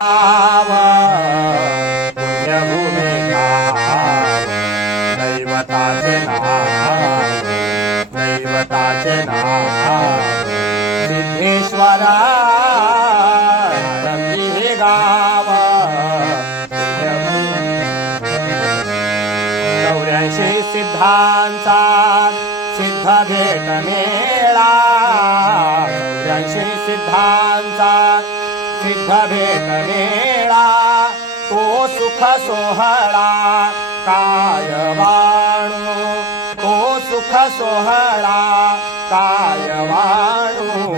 पुण्यभूमी दैवताचे नाव सिद्धेश्वरा हे गाव 84 सिद्धांचा सिद्ध भेट मेळा 84 सिद्धांचा सिद्ध भेट मेळा तो सुख सोहळा काय वाणू तो सुख सोहळा काय वाणू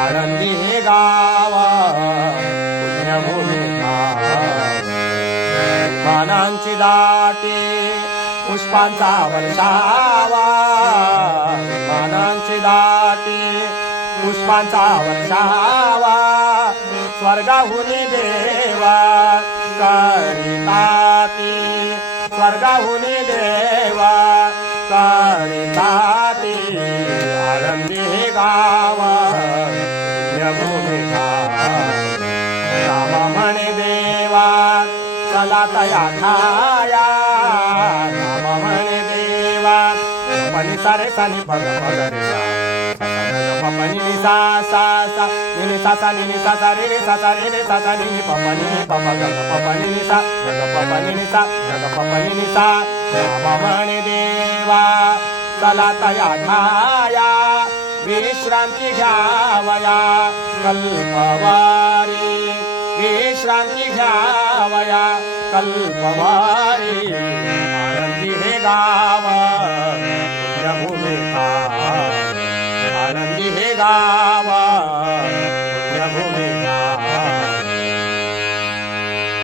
आनंदी हे गाव पुण्यभूमी मानांची दाटी पुष्पांचा वर्षावा मानांची दाटी पुष्पांचा वर्षावा स्वर्गाहून देवा करिताती स्वर्गाहून देवा करिताती आनंदी हे गाव पुण्यभूमी राम म्हणे देवा चला तया खाया राम म्हणे देवा पनी सारे सानी पग पग रे पपनी नि सा सा सा नि सा सा नि सा सा रे सा सा रे सा सा नि पपनी पप ग पपनी नि सा ग पपनी नि सा ग पपनी नि सा राम म्हणे देवा चला तया खाया विश्रांती घ्यावया कल्पवारी विश्रांती घ्यावया कल्पवारी आनंदी हे गाव पुण्यभूमी आनंदी हे गाव